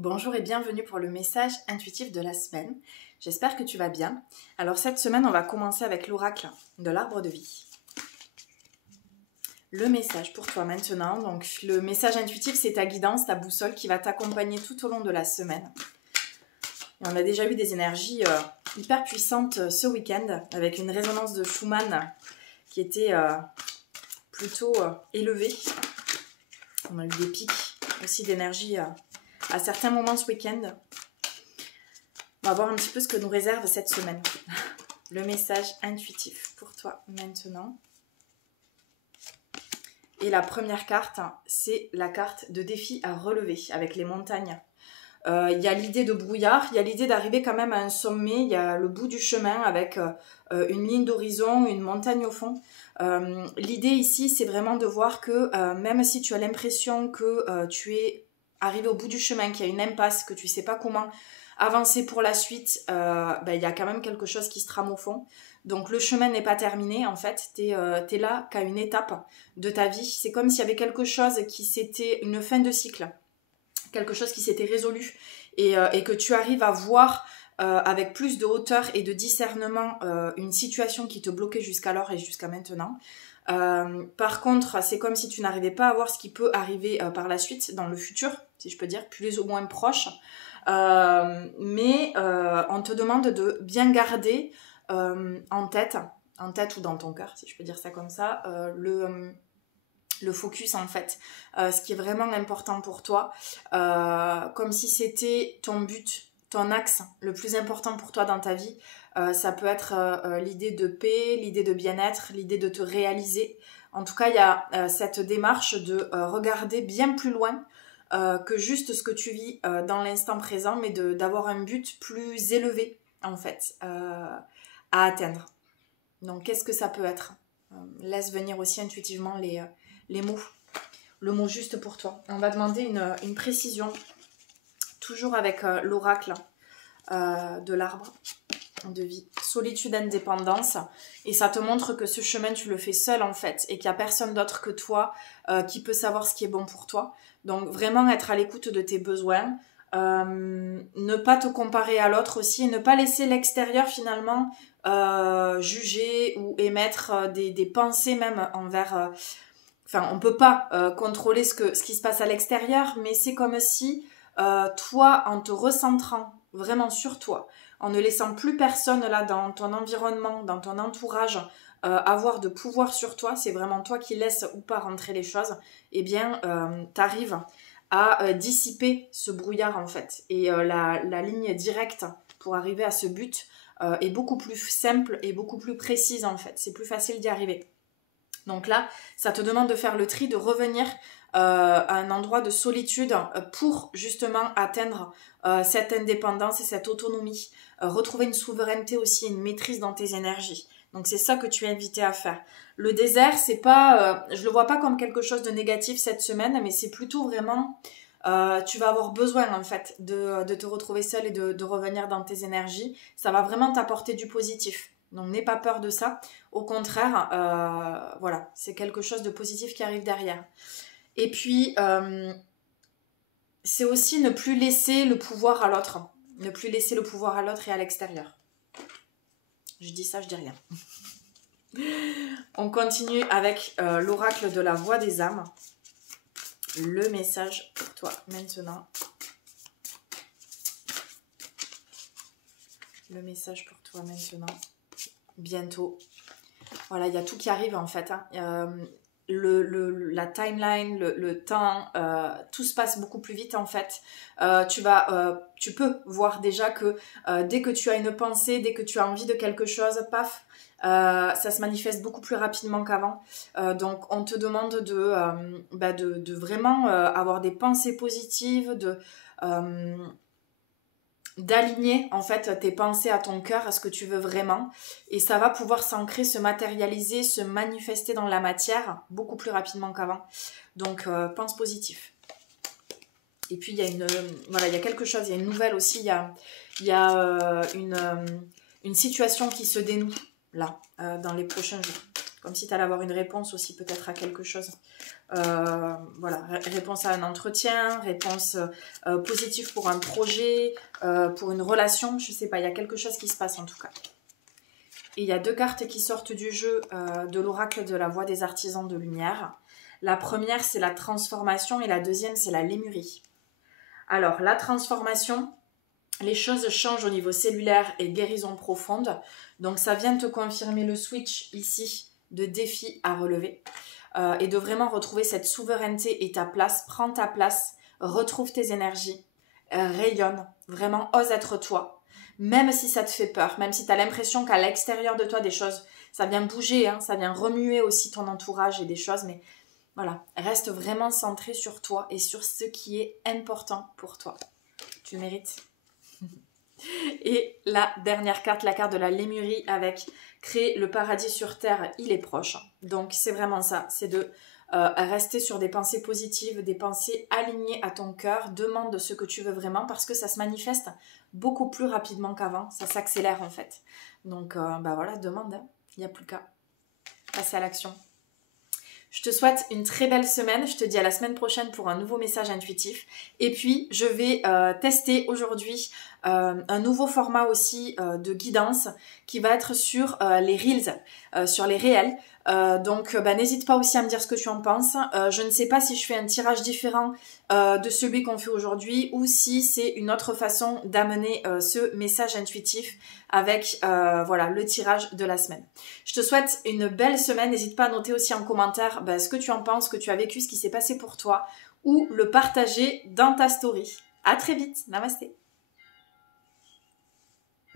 Bonjour et bienvenue pour le message intuitif de la semaine. J'espère que tu vas bien. Alors cette semaine, on va commencer avec l'oracle de l'arbre de vie. Le message pour toi maintenant. Donc le message intuitif, c'est ta guidance, ta boussole qui va t'accompagner tout au long de la semaine. Et on a déjà eu des énergies hyper puissantes ce week-end avec une résonance de Schumann qui était plutôt élevée. On a eu des pics aussi d'énergie à certains moments ce week-end. On va voir un petit peu ce que nous réserve cette semaine. Le message intuitif pour toi maintenant. Et la première carte, c'est la carte de défi à relever avec les montagnes. Il y a l'idée de brouillard, il y a l'idée d'arriver quand même à un sommet, il y a le bout du chemin avec une ligne d'horizon, une montagne au fond. L'idée ici, c'est vraiment de voir que même si tu as l'impression que tu es arrivé au bout du chemin, qu'il y a une impasse, que tu ne sais pas comment avancer pour la suite, il y a quand même quelque chose qui se trame au fond. Donc le chemin n'est pas terminé en fait, tu es là qu'à une étape de ta vie. C'est comme s'il y avait quelque chose qui c'était une fin de cycle, quelque chose qui s'était résolu et que tu arrives à voir avec plus de hauteur et de discernement une situation qui te bloquait jusqu'alors et jusqu'à maintenant. Par contre, c'est comme si tu n'arrivais pas à voir ce qui peut arriver par la suite, dans le futur, si je peux dire, plus ou moins proche. Mais on te demande de bien garder en tête ou dans ton cœur, si je peux dire ça comme ça, le focus en fait, ce qui est vraiment important pour toi, comme si c'était ton but, ton axe le plus important pour toi dans ta vie. Ça peut être l'idée de paix, l'idée de bien-être, l'idée de te réaliser. En tout cas, il y a cette démarche de regarder bien plus loin que juste ce que tu vis dans l'instant présent, mais d'avoir un but plus élevé en fait à atteindre. Donc qu'est-ce que ça peut être? Laisse venir aussi intuitivement les mots, le mot juste pour toi. On va demander une précision, toujours avec l'oracle de l'arbre de vie. Solitude, indépendance. Et ça te montre que ce chemin, tu le fais seul en fait. Et qu'il n'y a personne d'autre que toi qui peut savoir ce qui est bon pour toi. Donc vraiment être à l'écoute de tes besoins. Ne pas te comparer à l'autre aussi. Et ne pas laisser l'extérieur finalement juger ou émettre des pensées même envers... Enfin, on ne peut pas contrôler ce qui se passe à l'extérieur, mais c'est comme si toi, en te recentrant vraiment sur toi, en ne laissant plus personne là dans ton environnement, dans ton entourage, avoir de pouvoir sur toi, c'est vraiment toi qui laisses ou pas rentrer les choses, eh bien, tu arrives à dissiper ce brouillard en fait. Et la ligne directe pour arriver à ce but est beaucoup plus simple et beaucoup plus précise en fait. C'est plus facile d'y arriver. Donc là, ça te demande de faire le tri, de revenir à un endroit de solitude pour justement atteindre cette indépendance et cette autonomie. Retrouver une souveraineté aussi, une maîtrise dans tes énergies. Donc c'est ça que tu es invité à faire. Le désert, c'est pas, je le vois pas comme quelque chose de négatif cette semaine, mais c'est plutôt vraiment, tu vas avoir besoin en fait de te retrouver seul et de revenir dans tes énergies. Ça va vraiment t'apporter du positif. Donc n'aie pas peur de ça. Au contraire, voilà, c'est quelque chose de positif qui arrive derrière. Et puis, c'est aussi ne plus laisser le pouvoir à l'autre. Ne plus laisser le pouvoir à l'autre et à l'extérieur. Je dis ça, je dis rien. On continue avec l'oracle de la voix des âmes. Le message pour toi maintenant. Le message pour toi maintenant. Bientôt. Voilà, il y a tout qui arrive en fait. La timeline, le temps, tout se passe beaucoup plus vite en fait. Tu peux voir déjà que dès que tu as une pensée, dès que tu as envie de quelque chose, paf, ça se manifeste beaucoup plus rapidement qu'avant. Donc on te demande de vraiment avoir des pensées positives, d'aligner en fait tes pensées à ton cœur, à ce que tu veux vraiment, et ça va pouvoir s'ancrer, se matérialiser, se manifester dans la matière beaucoup plus rapidement qu'avant. Donc pense positif. Et puis il y a il y a quelque chose, il y a une nouvelle aussi, il y a une situation qui se dénoue là dans les prochains jours. comme si tu allais avoir une réponse aussi peut-être à quelque chose. Voilà, réponse à un entretien, réponse positive pour un projet, pour une relation, je sais pas, il y a quelque chose qui se passe en tout cas. Et il y a 2 cartes qui sortent du jeu de l'oracle de la voix des artisans de lumière. La première, c'est la transformation et la deuxième, c'est la lémurie. Alors, la transformation, les choses changent au niveau cellulaire et guérison profonde. Donc, ça vient te confirmer le switch ici de défi à relever et de vraiment retrouver cette souveraineté et ta place. Prends ta place, retrouve tes énergies, rayonne, vraiment ose être toi. Même si ça te fait peur, même si tu as l'impression qu'à l'extérieur de toi, des choses, ça vient bouger, hein, ça vient remuer aussi ton entourage et des choses, mais voilà, reste vraiment centré sur toi et sur ce qui est important pour toi. Tu le mérites. Et la dernière carte, la carte de la lémurie avec créer le paradis sur terre, il est proche. Donc c'est vraiment ça, c'est de rester sur des pensées positives, des pensées alignées à ton cœur. Demande ce que tu veux vraiment parce que ça se manifeste beaucoup plus rapidement qu'avant, ça s'accélère en fait. Donc bah voilà, demande, hein. Il n'y a plus qu'à passer à l'action. Je te souhaite une très belle semaine. Je te dis à la semaine prochaine pour un nouveau message intuitif. Et puis, je vais tester aujourd'hui un nouveau format aussi de guidance qui va être sur les Reels, sur les réels. Donc, n'hésite pas aussi à me dire ce que tu en penses. Je ne sais pas si je fais un tirage différent de celui qu'on fait aujourd'hui ou si c'est une autre façon d'amener ce message intuitif avec voilà, le tirage de la semaine. Je te souhaite une belle semaine. N'hésite pas à noter aussi en commentaire ce que tu en penses, ce que tu as vécu, ce qui s'est passé pour toi ou le partager dans ta story. À très vite. Namasté.